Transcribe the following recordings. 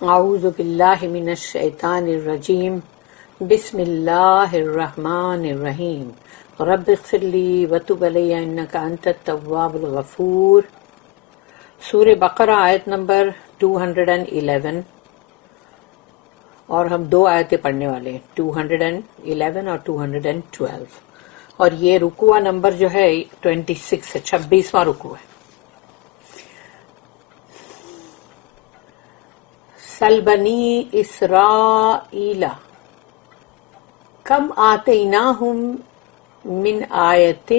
اعوذ باللہ من الشیطان الرجیم بسم اللہ الرحمن الرحیم رب اغفر لی وتب علی انک انت التواب الغفور۔ سورہ بقرہ آیت نمبر 211، اور ہم دو آیتیں پڑھنے والے ہیں، 211 اور 212، اور یہ رکوع نمبر جو ہے 26 ہے، 26واں رکوع ہے۔ سل بنی اسرائیل کم آتیناہم من آیت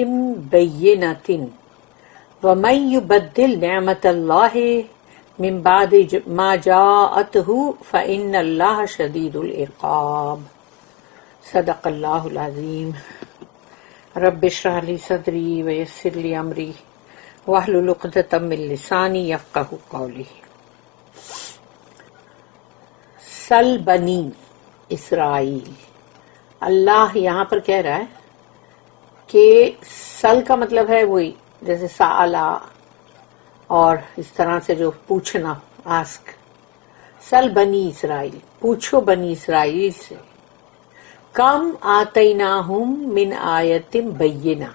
بینۃ ومن یبدل نعمت اللہ من بعد ما جاءتہ فإن اللہ شدید العقاب۔ صدق اللہ العظیم۔ رب اشرح لی صدری ویسر لی امری واحلل عقدۃ من لسانی یفقہوا قولی۔ سل بنی اسرائیل، اللہ یہاں پر کہہ رہا ہے کہ سل کا مطلب ہے وہی جیسے سآلا اور اس طرح سے جو پوچھنا، آسک۔ سل بنی اسرائیل، پوچھو بنی اسرائیل سے۔ کم آتیناہم من آیت بینہ،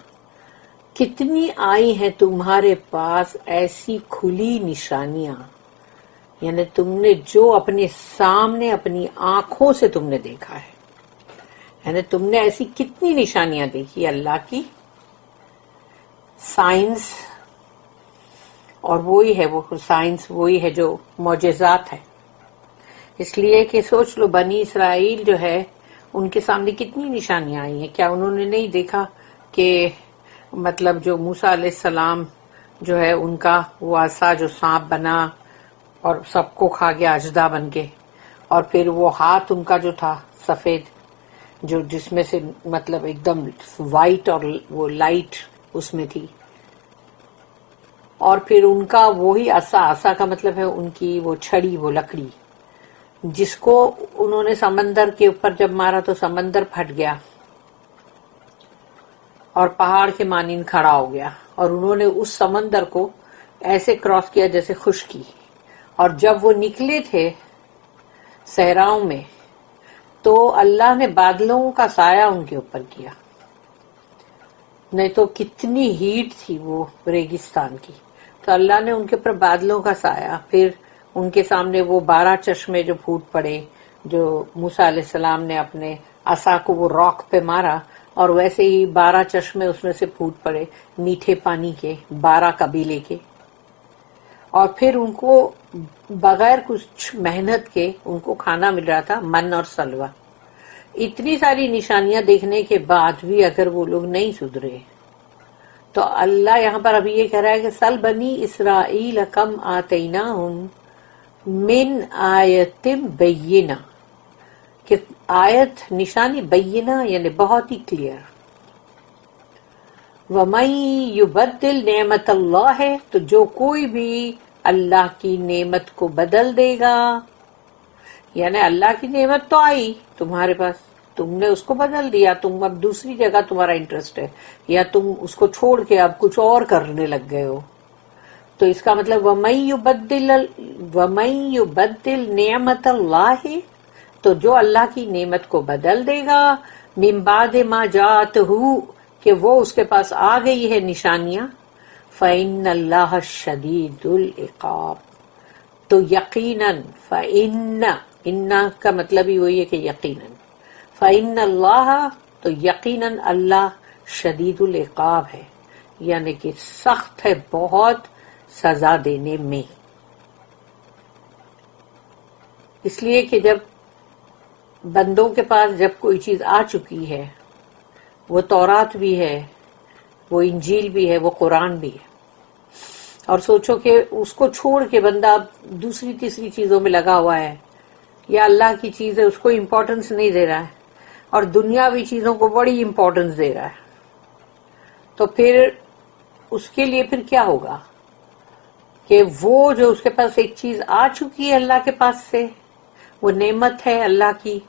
کتنی آئی ہیں تمہارے پاس ایسی کھلی نشانیاں، یعنی تم نے جو اپنے سامنے اپنی آنکھوں سے تم نے دیکھا ہے، یعنی تم نے ایسی کتنی نشانیاں دیکھی اللہ کی، سائنس، اور وہی ہے وہ سائنس، وہی ہے جو معجزات ہے۔ اس لیے کہ سوچ لو بنی اسرائیل جو ہے ان کے سامنے کتنی نشانیاں آئی ہیں، کیا انہوں نے نہیں دیکھا کہ مطلب جو موسیٰ علیہ السلام جو ہے ان کا وہ عصا جو سانپ بنا اور سب کو کھا گیا اژدھا بن کے، اور پھر وہ ہاتھ ان کا جو تھا سفید، جو جس میں سے مطلب ایک دم وائٹ اور وہ لائٹ اس میں تھی، اور پھر ان کا وہی عصا کا مطلب ہے ان کی وہ چھڑی، وہ لکڑی جس کو انہوں نے سمندر کے اوپر جب مارا تو سمندر پھٹ گیا اور پہاڑ کے مانند کھڑا ہو گیا، اور انہوں نے اس سمندر کو ایسے کراس کیا جیسے خشکی، اور جب وہ نکلے تھے صحراؤں میں تو اللہ نے بادلوں کا سایہ ان کے اوپر کیا، نہیں تو کتنی ہیٹ تھی وہ ریگستان کی، تو اللہ نے ان کے اوپر بادلوں کا سایہ، پھر ان کے سامنے وہ 12 چشمے جو پھوٹ پڑے، جو موسیٰ علیہ السلام نے اپنے عصا کو وہ راک پہ مارا، اور ویسے ہی 12 چشمے اس میں سے پھوٹ پڑے میٹھے پانی کے، 12 قبیلے کے، اور پھر ان کو بغیر کچھ محنت کے ان کو کھانا مل رہا تھا، من اور سلوہ۔ اتنی ساری نشانیاں دیکھنے کے بعد بھی اگر وہ لوگ نہیں سدھرے تو اللہ یہاں پر ابھی یہ کہہ رہا ہے کہ سل بنی اسرائیل کم آتیناہم من آیت بینہ، کہ آیت نشانی بینہ یعنی بہت ہی کلیئر۔ وَمَن يُبَدِّلْ نِعْمَتَ اللَّهِ، تو جو کوئی بھی اللہ کی نعمت کو بدل دے گا، یعنی اللہ کی نعمت تو آئی تمہارے پاس، تم نے اس کو بدل دیا، تم اب دوسری جگہ تمہارا انٹرسٹ ہے، یا تم اس کو چھوڑ کے اب کچھ اور کرنے لگ گئے ہو، تو اس کا مطلب وَمَن يُبَدِّلْ نِعْمَتَ اللَّهِ، تو جو اللہ کی نعمت کو بدل دے گا، مِن بَعْدِ مَا جَاءَتْهُ، کہ وہ اس کے پاس آ گئی ہے نشانیاں، فَإِنَّ اللَّهَ شَدِيدُ الْعِقَابِ، تو یقیناً، ان کا مطلب ہی وہی ہے کہ یقیناً، فَإِنَّ اللَّهَ، تو یقیناً اللہ شدید العقاب ہے، یعنی کہ سخت ہے بہت سزا دینے میں۔ اس لیے کہ جب بندوں کے پاس جب کوئی چیز آ چکی ہے، وہ تورات بھی ہے، وہ انجیل بھی ہے، وہ قرآن بھی ہے، اور سوچو کہ اس کو چھوڑ کے بندہ اب دوسری تیسری چیزوں میں لگا ہوا ہے، یا اللہ کی چیز ہے اس کو امپورٹنس نہیں دے رہا ہے، اور دنیاوی چیزوں کو بڑی امپورٹنس دے رہا ہے، تو پھر اس کے لیے پھر کیا ہوگا کہ وہ جو اس کے پاس ایک چیز آ چکی ہے اللہ کے پاس سے، وہ نعمت ہے اللہ کی،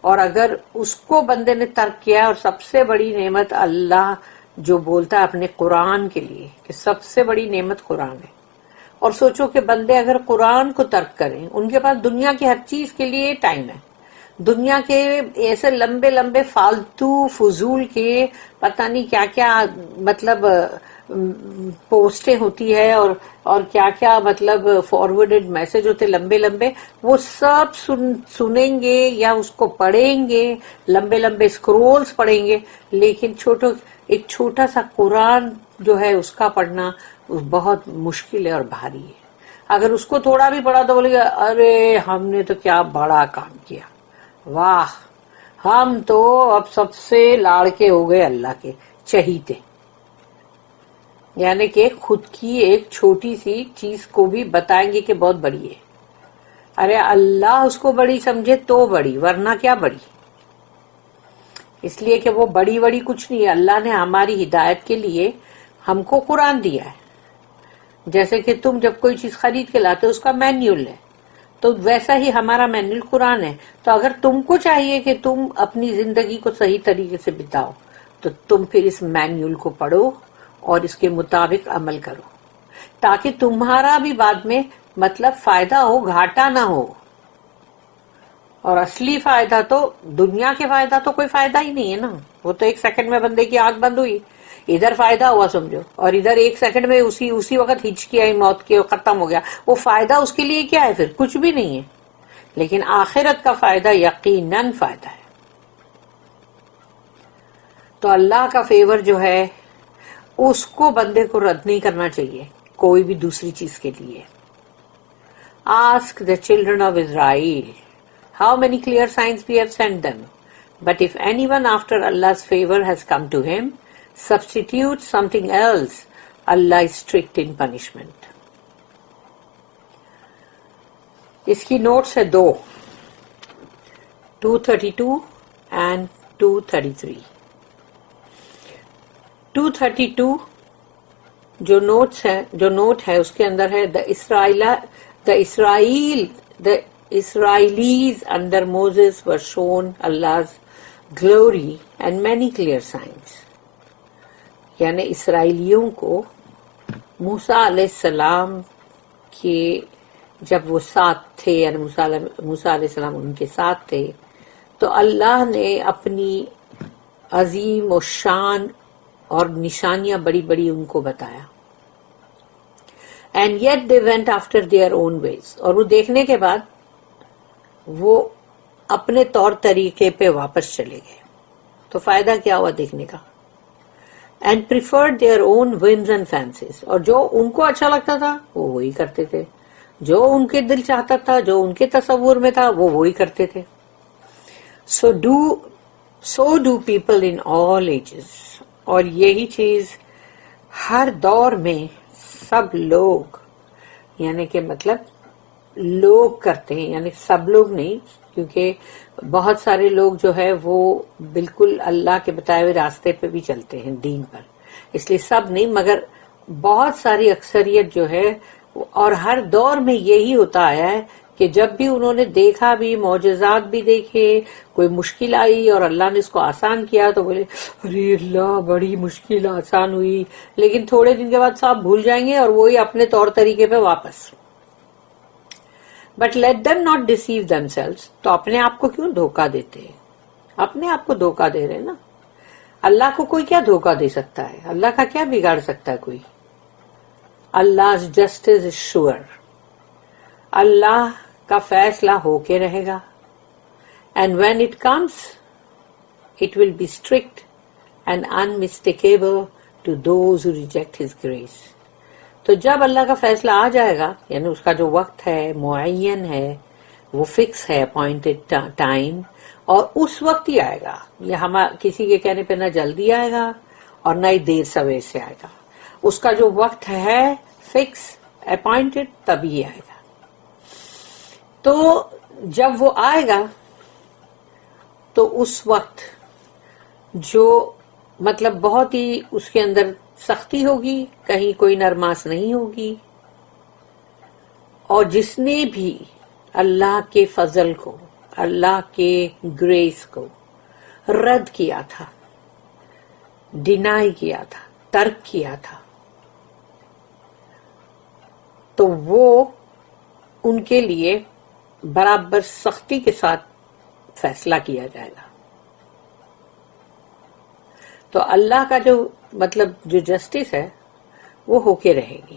اور اگر اس کو بندے نے ترک کیا، اور سب سے بڑی نعمت اللہ جو بولتا ہے اپنے قرآن کے لیے کہ سب سے بڑی نعمت قرآن ہے، اور سوچو کہ بندے اگر قرآن کو ترک کریں، ان کے پاس دنیا کی ہر چیز کے لیے ٹائم ہے، دنیا کے ایسے لمبے لمبے فالتو فضول کے پتہ نہیں کیا کیا مطلب پوسٹیں ہوتی ہے اور کیا کیا مطلب فارورڈڈ میسج ہوتے لمبے لمبے، وہ سب سنیں گے یا اس کو پڑھیں گے، لمبے لمبے سکرولز پڑھیں گے، لیکن ایک چھوٹا سا قرآن جو ہے اس کا پڑھنا بہت مشکل ہے اور بھاری ہے۔ اگر اس کو تھوڑا بھی پڑھا تو بولے گا ارے ہم نے تو کیا بڑا کام کیا، واہ ہم تو اب سب سے لاڑکے ہو گئے اللہ کے چہیتے، یعنی کہ خود کی ایک چھوٹی سی چیز کو بھی بتائیں گے کہ بہت بڑی ہے۔ ارے اللہ اس کو بڑی سمجھے تو بڑی، ورنہ کیا بڑی، اس لیے کہ وہ بڑی بڑی کچھ نہیں ہے۔ اللہ نے ہماری ہدایت کے لیے ہم کو قرآن دیا ہے، جیسے کہ تم جب کوئی چیز خرید کے لاتے ہو اس کا مینیول ہے، تو ویسا ہی ہمارا مینیول قرآن ہے۔ تو اگر تم کو چاہیے کہ تم اپنی زندگی کو صحیح طریقے سے بتاؤ تو تم پھر اس مینیول کو پڑھو اور اس کے مطابق عمل کرو، تاکہ تمہارا بھی بعد میں مطلب فائدہ ہو، گھاٹا نہ ہو۔ اور اصلی فائدہ تو دنیا کے فائدہ تو کوئی فائدہ ہی نہیں ہے نا، وہ تو ایک سیکنڈ میں بندے کی آنکھ بند ہوئی ادھر فائدہ ہوا سمجھو، اور ادھر ایک سیکنڈ میں اسی وقت ہچکی آئی موت کی اور ختم ہو گیا، وہ فائدہ اس کے لیے کیا ہے؟ پھر کچھ بھی نہیں ہے۔ لیکن آخرت کا فائدہ یقیناً فائدہ ہے۔ تو اللہ کا فیور جو ہے اس کو بندے کو رد نہیں کرنا چاہیے کوئی بھی دوسری چیز کے لیے۔ Ask the children of Israel how many clear signs we have sent them. But if anyone after Allah's favor has come to him, substitute something else, Allah is strict in punishment. اس کی notice ہے 232 and 233۔ 232 جو note ہے اس کے اندر ہے the Israelis under Moses were shown Allah's glory and many clear signs۔ یعنی اسرائیلیوں کو موسیٰ علیہ السلام کے جب وہ ساتھ تھے، یعنی موسیٰ علیہ السلام ان کے ساتھ تھے، تو اللہ نے اپنی عظیم و شان اور نشانیاں بڑی بڑی ان کو بتایا۔ And yet they went after their own ways، اور وہ دیکھنے کے بعد وہ اپنے طور طریقے پہ واپس چلے گئے۔ تو فائدہ کیا ہوا دیکھنے کا؟ And preferred their own whims and fancies، اور جو ان کو اچھا لگتا تھا وہ وہی کرتے تھے، جو ان کے دل چاہتا تھا، جو ان کے تصور میں تھا وہ وہی کرتے تھے۔ So do people in all ages، اور یہی چیز ہر دور میں سب لوگ، یعنی کہ مطلب لوگ کرتے ہیں، یعنی سب لوگ نہیں، کیونکہ بہت سارے لوگ جو ہے وہ بالکل اللہ کے بتائے ہوئے راستے پہ بھی چلتے ہیں دین پر، اس لیے سب نہیں، مگر بہت ساری اکثریت جو ہے، اور ہر دور میں یہی ہوتا آیا ہے کہ جب بھی انہوں نے دیکھا بھی، معجزات بھی دیکھے، کوئی مشکل آئی اور اللہ نے اس کو آسان کیا تو بولے ارے اللہ بڑی مشکل آسان ہوئی، لیکن تھوڑے دن کے بعد سب بھول جائیں گے اور وہی اپنے طور طریقے پہ واپس۔ But let them not deceive themselves، تو اپنے آپ کو کیوں دھوکہ دیتے ہیں؟ اپنے آپ کو دھوکہ دے رہے ہیں نا، اللہ کو کوئی کیا دھوکہ دے سکتا ہے؟ اللہ کا کیا بگاڑ سکتا ہے کوئی؟ Allah's justice is sure، اللہ کا فیصلہ ہو کے رہے گا۔ And when it comes, it will be strict and unmistakable to those who reject his grace۔ تو جب اللہ کا فیصلہ آ جائے گا، یعنی اس کا جو وقت ہے معین ہے، وہ فکس ہے، اپوائنٹڈ ٹائم، اور اس وقت ہی آئے گا، یہ کسی کے کہنے پہ نہ جلدی آئے گا اور نہ ہی دیر سویر سے آئے گا، اس کا جو وقت ہے فکس اپوائنٹڈ تبھی آئے گا۔ تو جب وہ آئے گا تو اس وقت جو مطلب بہت ہی اس کے اندر سختی ہوگی، کہیں کوئی نرماس نہیں ہوگی، اور جس نے بھی اللہ کے فضل کو، اللہ کے گریس کو رد کیا تھا، ڈینائی کیا تھا، ترک کیا تھا، تو وہ ان کے لیے برابر سختی کے ساتھ فیصلہ کیا جائے گا. تو اللہ کا جو مطلب جو جسٹس ہے وہ ہو کے رہے گی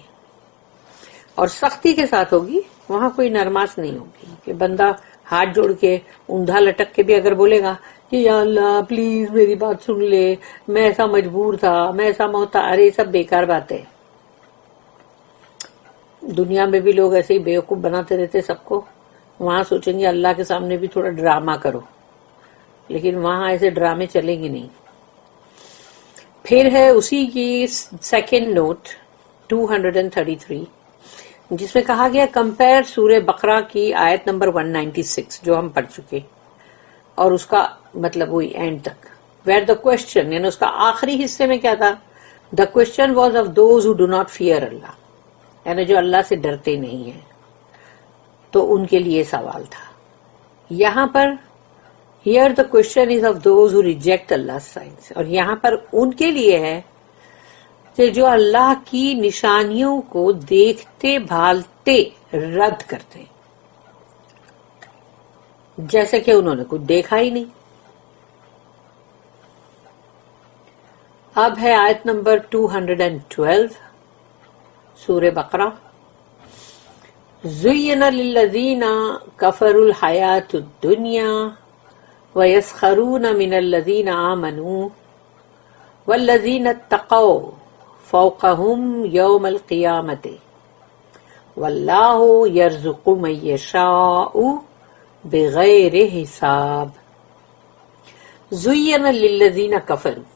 اور سختی کے ساتھ ہوگی. وہاں کوئی نرماس نہیں ہوگی کہ بندہ ہاتھ جوڑ کے اوندا لٹک کے بھی اگر بولے گا کہ یا اللہ پلیز میری بات سن لے، میں ایسا مجبور تھا، میں ایسا محتاج. ارے سب بیکار باتیں. دنیا میں بھی لوگ ایسے ہی بیوقوف بناتے رہتے سب کو. وہاں سوچیں گے اللہ کے سامنے بھی تھوڑا ڈرامہ کرو، لیکن وہاں ایسے ڈرامے چلیں گے نہیں. پھر ہے اسی کی سیکنڈ نوٹ 233 جس میں کہا گیا کمپیئر سورہ بقرہ کی آیت نمبر 196 جو ہم پڑھ چکے اور اس کا مطلب وہی اینڈ تک ویئر دا کوشچن، یعنی اس کا آخری حصے میں کیا تھا؟ The question was of those who do not fear Allah, یعنی جو اللہ سے ڈرتے نہیں ہیں، تو ان کے لیے سوال تھا. یہاں پر Here the question is of those who reject Allah's signs. اور یہاں پر ان کے لیے ہے کہ جو اللہ کی نشانیوں کو دیکھتے بھالتے رد کرتے، جیسے کہ انہوں نے کچھ دیکھا ہی نہیں. اب ہے آیت نمبر 212 سورہ بقرہ. زُيِّنَ لِلَّذِينَ كَفَرُوا الْحَيَاةُ الدُّنْيَا وَيَسْخَرُونَ مِنَ الَّذِينَ آمَنُوا وَالَّذِينَ اتَّقَوْا فَوْقَهُمْ يَوْمَ الْقِيَامَةِ وَاللَّهُ يَرْزُقُ مَن يَشَاءُ بِغَيْرِ حِسَابٍ. زُيِّنَ لِلَّذِينَ كَفَرُوا.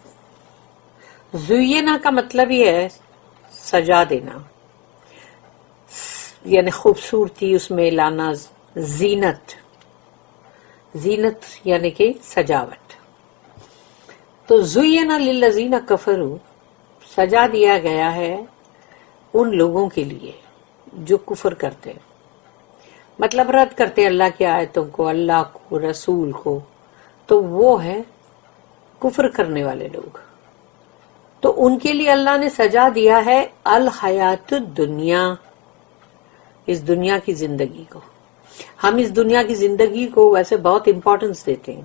زُيِّنَ کا مطلب یہ ہے سجا دینا، یعنی خوبصورتی اس میں لانا، زینت. زینت یعنی کہ سجاوٹ. تو زُيِّنَ لِلَّذِينَ كَفَرُوا سجا دیا گیا ہے ان لوگوں کے لیے جو کفر کرتے ہیں، مطلب رد کرتے ہیں اللہ کی آیتوں کو، اللہ کو، رسول کو. تو وہ ہے کفر کرنے والے لوگ. تو ان کے لیے اللہ نے سجا دیا ہے الحیات الدنیا، اس دنیا کی زندگی کو. ہم اس دنیا کی زندگی کو ویسے بہت امپورٹنس دیتے ہیں.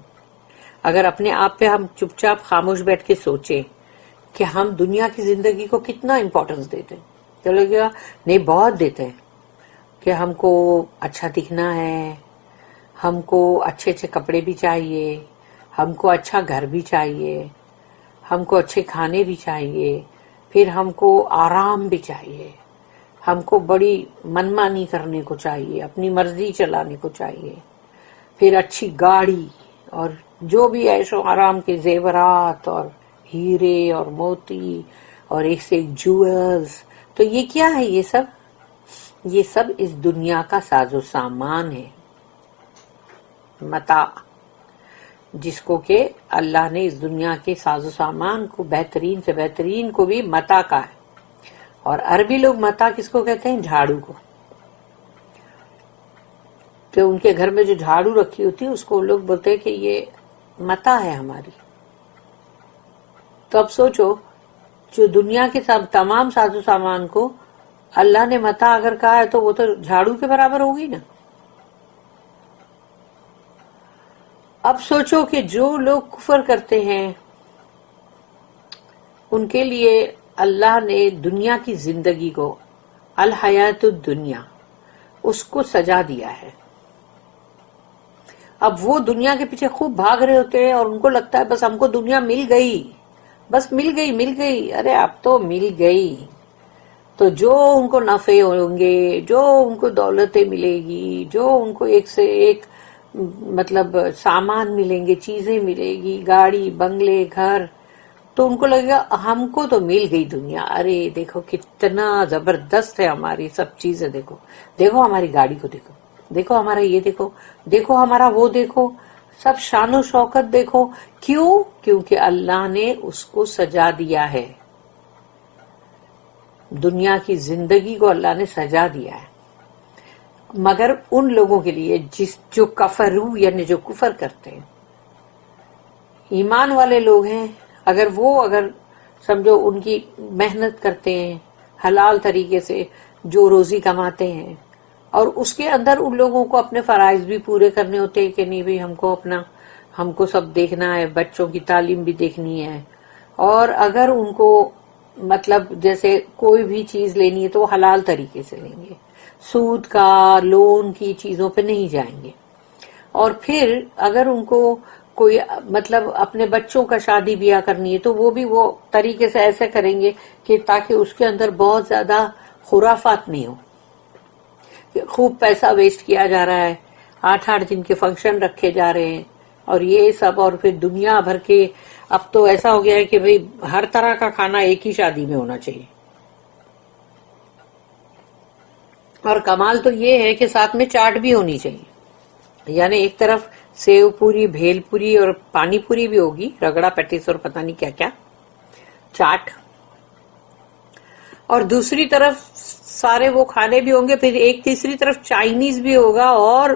اگر اپنے آپ پہ ہم چپ چاپ خاموش بیٹھ کے سوچیں کہ ہم دنیا کی زندگی کو کتنا امپورٹنس دیتے ہیں، تو لگے گا نہیں بہت دیتے ہیں کہ ہم کو اچھا دکھنا ہے، ہم کو اچھے اچھے کپڑے بھی چاہیے، ہم کو اچھا گھر بھی چاہیے، ہم کو اچھے کھانے بھی چاہیے، پھر ہم کو آرام بھی چاہیے، ہم کو بڑی منمانی کرنے کو چاہیے، اپنی مرضی چلانے کو چاہیے، پھر اچھی گاڑی اور جو بھی عیش و آرام کے زیورات اور ہیرے اور موتی اور ایک سے ایک جویلز. تو یہ کیا ہے؟ یہ سب اس دنیا کا ساز و سامان ہے، متاع، جس کو کہ اللہ نے اس دنیا کے ساز و سامان کو بہترین سے بہترین کو بھی متاع کا ہے. اور عربی لوگ متاع کس کو کہتے ہیں؟ جھاڑو کو. کہ ان کے گھر میں جو جھاڑو رکھی ہوتی ہے اس کو لوگ بولتے ہیں کہ یہ متاع ہے ہماری. تو اب سوچو جو دنیا کے تمام ساز و سامان کو اللہ نے متاع اگر کہا ہے تو وہ تو جھاڑو کے برابر ہوگی نا. اب سوچو کہ جو لوگ کفر کرتے ہیں ان کے لیے اللہ نے دنیا کی زندگی کو، الحیات الدنیا، اس کو سجا دیا ہے. اب وہ دنیا کے پیچھے خوب بھاگ رہے ہوتے ہیں اور ان کو لگتا ہے بس ہم کو دنیا مل گئی، بس مل گئی. ارے اب تو مل گئی. تو جو ان کو نفع ہوں گے، جو ان کو دولتیں ملے گی، جو ان کو ایک سے ایک مطلب سامان ملیں گے، چیزیں ملے گی، گاڑی، بنگلے، گھر، تو ان کو لگے گا ہم کو تو مل گئی دنیا. ارے دیکھو کتنا زبردست ہے ہماری سب چیزیں، دیکھو ہماری گاڑی کو، دیکھو ہمارا یہ، دیکھو ہمارا وہ، دیکھو سب شان و شوکت دیکھو. کیوں؟ کیونکہ اللہ نے اس کو سجا دیا ہے. دنیا کی زندگی کو اللہ نے سجا دیا ہے. مگر ان لوگوں کے لیے جو کفرو، یعنی جو کفر کرتے ہیں، ایمان والے لوگ ہیں، اگر سمجھو ان کی محنت کرتے ہیں، حلال طریقے سے جو روزی کماتے ہیں، اور اس کے اندر ان لوگوں کو اپنے فرائض بھی پورے کرنے ہوتے ہیں کہ نہیں بھئی ہم کو سب دیکھنا ہے، بچوں کی تعلیم بھی دیکھنی ہے، اور اگر ان کو مطلب جیسے کوئی بھی چیز لینی ہے تو وہ حلال طریقے سے لیں گے، سود کا لون کی چیزوں پہ نہیں جائیں گے. اور پھر اگر ان کو کوئی مطلب اپنے بچوں کا شادی بیاہ کرنی ہے تو وہ بھی وہ طریقے سے ایسے کریں گے کہ تاکہ اس کے اندر بہت زیادہ خرافات نہیں ہو، کہ خوب پیسہ ویسٹ کیا جا رہا ہے، 8 دن کے فنکشن رکھے جا رہے ہیں اور یہ سب، اور پھر دنیا بھر کے. اب تو ایسا ہو گیا ہے کہ بھئی ہر طرح کا کھانا ایک ہی شادی میں ہونا چاہیے. اور کمال تو یہ ہے کہ ساتھ میں چاٹ بھی ہونی چاہیے، یعنی ایک طرف سیو پوری، بھیل پوری اور پانی پوری بھی ہوگی، رگڑا پیٹیس اور پتہ نہیں کیا کیا چاٹ، اور دوسری طرف سارے وہ کھانے بھی ہوں گے، پھر ایک تیسری طرف چائنیز بھی ہوگا اور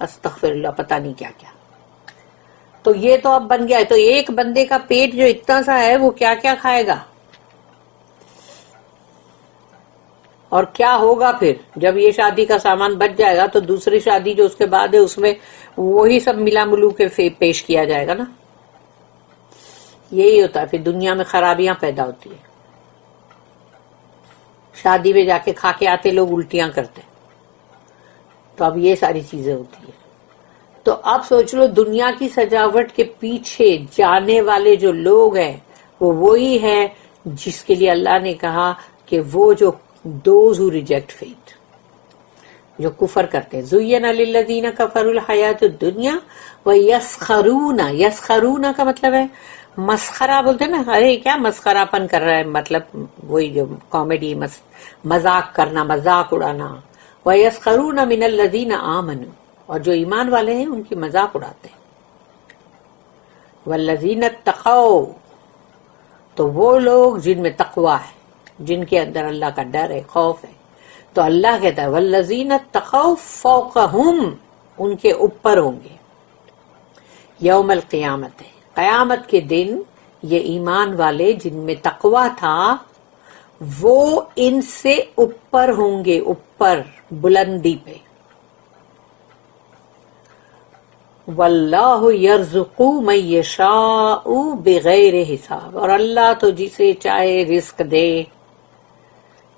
استغفر اللہ پتہ نہیں کیا کیا. تو یہ تو اب بن گیا ہے. تو ایک بندے کا پیٹ جو اتنا سا ہے وہ کیا کیا کھائے گا، اور کیا ہوگا پھر جب یہ شادی کا سامان بچ جائے گا تو دوسری شادی جو اس کے بعد ہے اس میں وہی سب ملا ملو کے پیش کیا جائے گا نا. یہی ہوتا ہے، پھر دنیا میں خرابیاں پیدا ہوتی ہیں. شادی میں جا کے کھا کے آتے لوگ الٹیاں کرتے، تو اب یہ ساری چیزیں ہوتی ہیں. تو اب سوچ لو دنیا کی سجاوٹ کے پیچھے جانے والے جو لوگ ہیں وہ وہی ہے جس کے لیے اللہ نے کہا کہ وہ جو دوز who reject faith، جو کفر کرتے ہیں. زُيِّنَ لِلَّذِينَ كَفَرُوا الْحَيَاةُ الدُّنْيَا وَيَسْخَرُونَ، یسخرون کا مطلب ہے مسخرہ، بولتے نا ارے کیا مسخرہ پن کر رہا ہے، مطلب وہی جو کامیڈی مذاق کرنا، مذاق اڑانا. وَيَسْخَرُونَ مِنَ الَّذِينَ آمَنُوا، اور جو ایمان والے ہیں ان کی مذاق اڑاتے ہیں. وَالَّذِينَ اتَّقَوْا، تو وہ لوگ جن میں تقوی ہے، جن کے اندر اللہ کا ڈر ہے، خوف ہے. تو اللہ کہتا ہے وَالَّذِينَ اتَّقَوْا فَوْقَهُمْ، ان کے اوپر ہوں گے یوم القیامت، قیامت کے دن. یہ ایمان والے جن میں تقوی تھا وہ ان سے اوپر ہوں گے، اوپر بلندی پہ. واللہ یرزق من یشاء بغیر حساب، اور اللہ تو جسے چاہے رزق دے،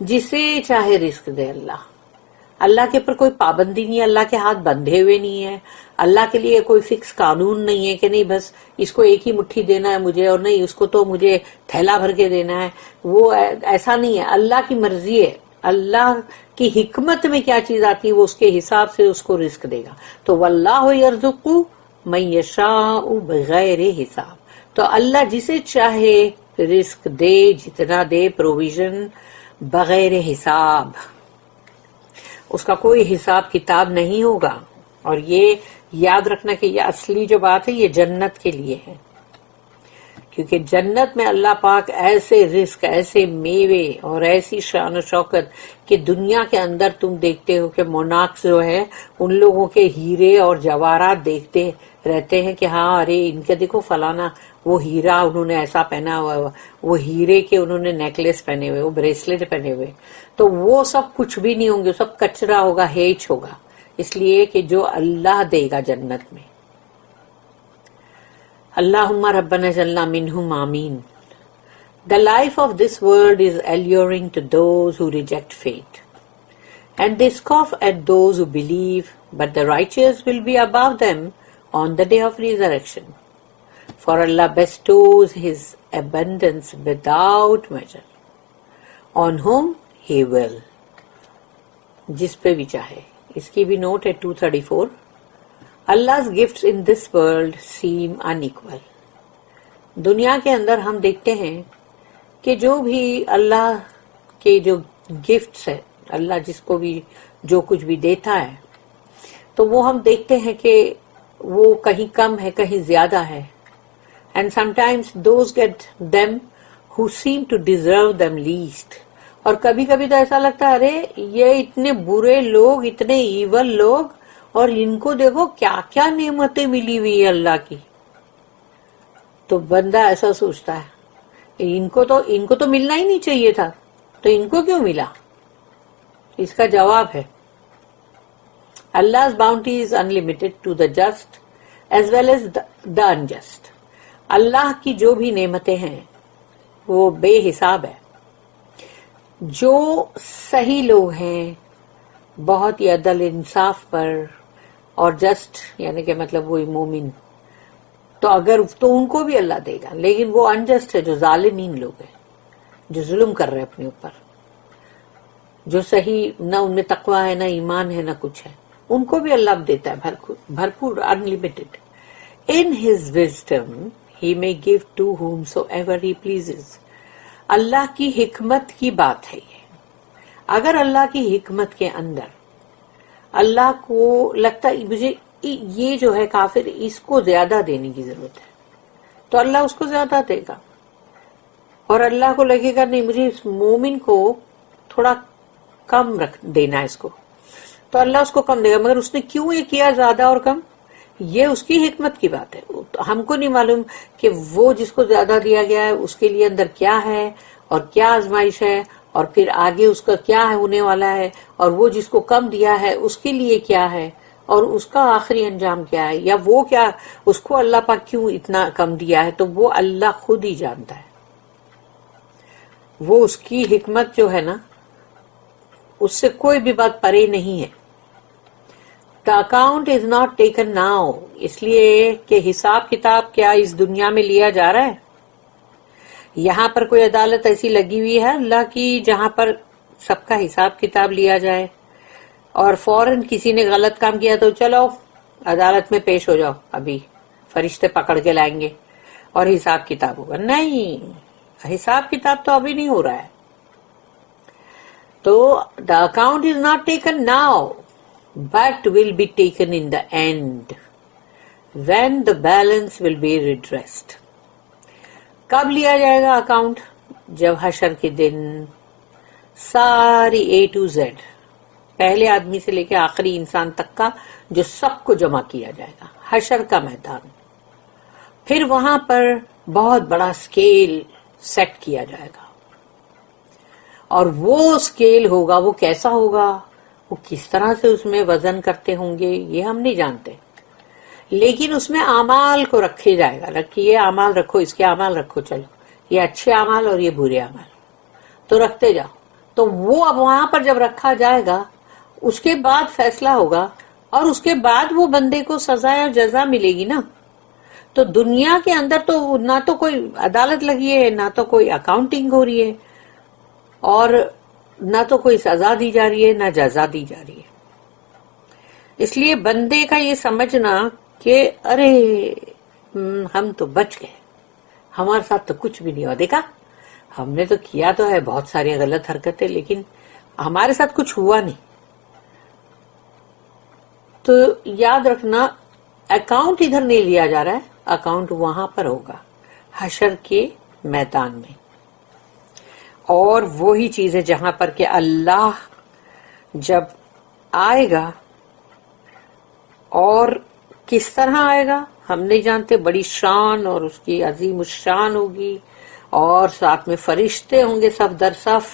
جسے چاہے رزق دے. اللہ کے پر کوئی پابندی نہیں ہے، اللہ کے ہاتھ بندھے ہوئے نہیں ہے، اللہ کے لیے کوئی فکس قانون نہیں ہے کہ نہیں بس اس کو ایک ہی مٹھی دینا ہے مجھے، اور نہیں اس کو تو مجھے تھیلا بھر کے دینا ہے. وہ ایسا نہیں ہے، اللہ کی مرضی ہے، اللہ کی حکمت میں کیا چیز آتی ہے وہ اس کے حساب سے اس کو رزق دے گا. تو واللہ یرزق من یشاء بغیر حساب، تو اللہ جسے چاہے رزق دے، جتنا دے، پروویژن بغیر حساب، اس کا کوئی حساب کتاب نہیں ہوگا. اور یہ یاد رکھنا کہ یہ اصلی جو بات ہے یہ جنت کے لیے ہے، کیونکہ جنت میں اللہ پاک ایسے رزق، ایسے میوے اور ایسی شان و شوکت کہ دنیا کے اندر تم دیکھتے ہو کہ موناکس جو ہے ان لوگوں کے ہیرے اور جواہرات دیکھتے رہتے ہیں کہ ہاں ارے ان کے دیکھو فلانا وہ ہیرا انہوں نے ایسا پہنا ہوا ہے، وہ ہیرے کے انہوں نے نیکلیس پہنے ہوئے، وہ بریسلیٹ پہنے ہوئے. تو وہ سب کچھ بھی نہیں ہوں گے، سب کچرا ہوگا، ہیچ ہوگا، اس لیے کہ جو اللہ دے گا جنت میں. اللہم ربنا جلنا منہم آمین. The life of this world is alluring to those who reject faith, and they scoff at those who believe, but the righteous will be above them on the day of resurrection. For Allah bestows His abundance without measure on whom He will. جس پہ بھی چاہے. اس کی بھی note ہے 234. Allah's gifts in this world seem unequal. دنیا کے اندر ہم دیکھتے ہیں کہ جو بھی اللہ کے جو گفٹس ہے، اللہ جس کو بھی جو کچھ بھی دیتا ہے تو وہ ہم دیکھتے ہیں کہ وہ کہیں کم ہے، کہیں زیادہ ہے. And sometimes those get them who seem to deserve them least. اور کبھی کبھی تو ایسا لگتا ہے ارے یہ اتنے برے لوگ، اتنے ایول لوگ، اور ان کو دیکھو کیا کیا نعمتیں ملی ہوئی ہے اللہ کی. تو بندہ ایسا سوچتا ہے ان کو تو ملنا ہی نہیں چاہیے تھا، تو ان کو کیوں ملا؟ اس کا جواب ہے Allah's bounty is unlimited to the just as well as the unjust. اللہ کی جو بھی نعمتیں ہیں وہ بے حساب ہے. جو صحیح لوگ ہیں بہت ہی عدل انصاف پر اور جسٹ یعنی کہ مطلب وہی مومن تو اگر تو ان کو بھی اللہ دے گا، لیکن وہ انجسٹ ہے جو ظالمین لوگ ہیں جو ظلم کر رہے ہیں اپنے اوپر، جو صحیح نہ ان میں تقوی ہے نہ ایمان ہے نہ کچھ ہے، ان کو بھی اللہ دیتا ہے بھرپور unlimited. In his wisdom he may give to whomsoever he pleases. اللہ کی حکمت کی بات ہے یہ. اگر اللہ کی حکمت کے اندر اللہ کو لگتا ہے مجھے یہ جو ہے کافر اس کو زیادہ دینے کی ضرورت ہے تو اللہ اس کو زیادہ دے گا، اور اللہ کو لگے گا نہیں مجھے اس مومن کو تھوڑا کم رکھ دینا ہے اس کو، تو اللہ اس کو کم دے گا. مگر اس نے کیوں یہ کیا زیادہ اور کم، یہ اس کی حکمت کی بات ہے. ہم کو نہیں معلوم کہ وہ جس کو زیادہ دیا گیا ہے اس کے لیے اندر کیا ہے اور کیا آزمائش ہے اور پھر آگے اس کا کیا ہونے والا ہے، اور وہ جس کو کم دیا ہے اس کے لیے کیا ہے اور اس کا آخری انجام کیا ہے، یا وہ کیا اس کو اللہ پاک کیوں اتنا کم دیا ہے، تو وہ اللہ خود ہی جانتا ہے. وہ اس کی حکمت جو ہے نا اس سے کوئی بھی بات پرے نہیں ہے. The account is not taken now. اس لیے کہ حساب کتاب کیا اس دنیا میں لیا جا رہا ہے. یہاں پر کوئی عدالت ایسی لگی ہوئی ہے اللہ کی جہاں پر سب کا حساب کتاب لیا جائے اور فوراً کسی نے غلط کام کیا تو چلو عدالت میں پیش ہو جاؤ، ابھی فرشتے پکڑ کے لائیں گے اور حساب کتاب ہوگا. نہیں، حساب کتاب تو ابھی نہیں ہو رہا ہے. تو the account is not taken now but will be taken in the end when the balance will be redressed. کب لیا جائے گا اکاؤنٹ؟ جب حشر کے دن ساری A to Z پہلے آدمی سے لے کے آخری انسان تک کا جو سب کو جمع کیا جائے گا، حشر کا میدان. پھر وہاں پر بہت بڑا اسکیل سیٹ کیا جائے گا، اور وہ اسکیل ہوگا وہ کیسا ہوگا، وہ کس طرح سے اس میں وزن کرتے ہوں گے یہ ہم نہیں جانتے، لیکن اس میں اعمال کو رکھے جائے گا. یہ اعمال رکھو، اس کے اعمال رکھو، چلو یہ اچھے اعمال اور یہ برے اعمال تو رکھتے جاؤ. تو وہ اب وہاں پر جب رکھا جائے گا اس کے بعد فیصلہ ہوگا، اور اس کے بعد وہ بندے کو سزا اور جزا ملے گی نا. تو دنیا کے اندر تو نہ تو کوئی عدالت لگی ہے، نہ تو کوئی اکاؤنٹنگ ہو رہی ہے، اور نہ تو کوئی سزا دی جا رہی ہے نہ جزا دی جا رہی ہے. اس لیے بندے کا یہ سمجھنا کہ ارے ہم تو بچ گئے، ہمارے ساتھ تو کچھ بھی نہیں ہوا، دیکھا ہم نے تو کیا تو ہے بہت ساری غلط حرکتیں لیکن ہمارے ساتھ کچھ ہوا نہیں. تو یاد رکھنا اکاؤنٹ ادھر نہیں لیا جا رہا ہے، اکاؤنٹ وہاں پر ہوگا حشر کے میدان میں. اور وہی چیز ہے جہاں پر کہ اللہ جب آئے گا، اور کس طرح آئے گا ہم نہیں جانتے، بڑی شان اور اس کی عظیم الشان ہوگی، اور ساتھ میں فرشتے ہوں گے صف در صف.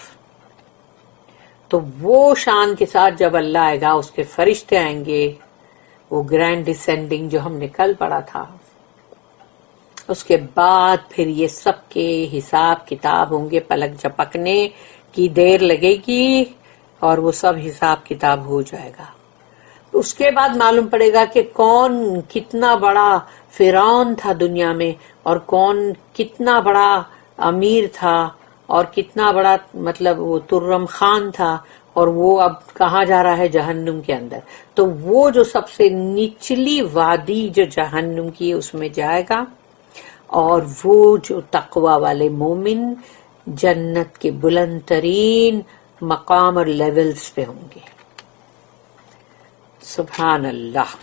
تو وہ شان کے ساتھ جب اللہ آئے گا اس کے فرشتے آئیں گے، وہ گرینڈ ڈسینڈنگ جو ہم نے کل پڑھا تھا. اس کے بعد پھر یہ سب کے حساب کتاب ہوں گے، پلک جھپکنے کی دیر لگے گی اور وہ سب حساب کتاب ہو جائے گا. اس کے بعد معلوم پڑے گا کہ کون کتنا بڑا فرعون تھا دنیا میں، اور کون کتنا بڑا امیر تھا، اور کتنا بڑا مطلب وہ ترم خان تھا، اور وہ اب کہاں جا رہا ہے جہنم کے اندر. تو وہ جو سب سے نچلی وادی جو جہنم کی اس میں جائے گا، اور وہ جو تقوی والے مومن جنت کے بلند ترین مقام اور لیولز پہ ہوں گے. سبحان اللہ.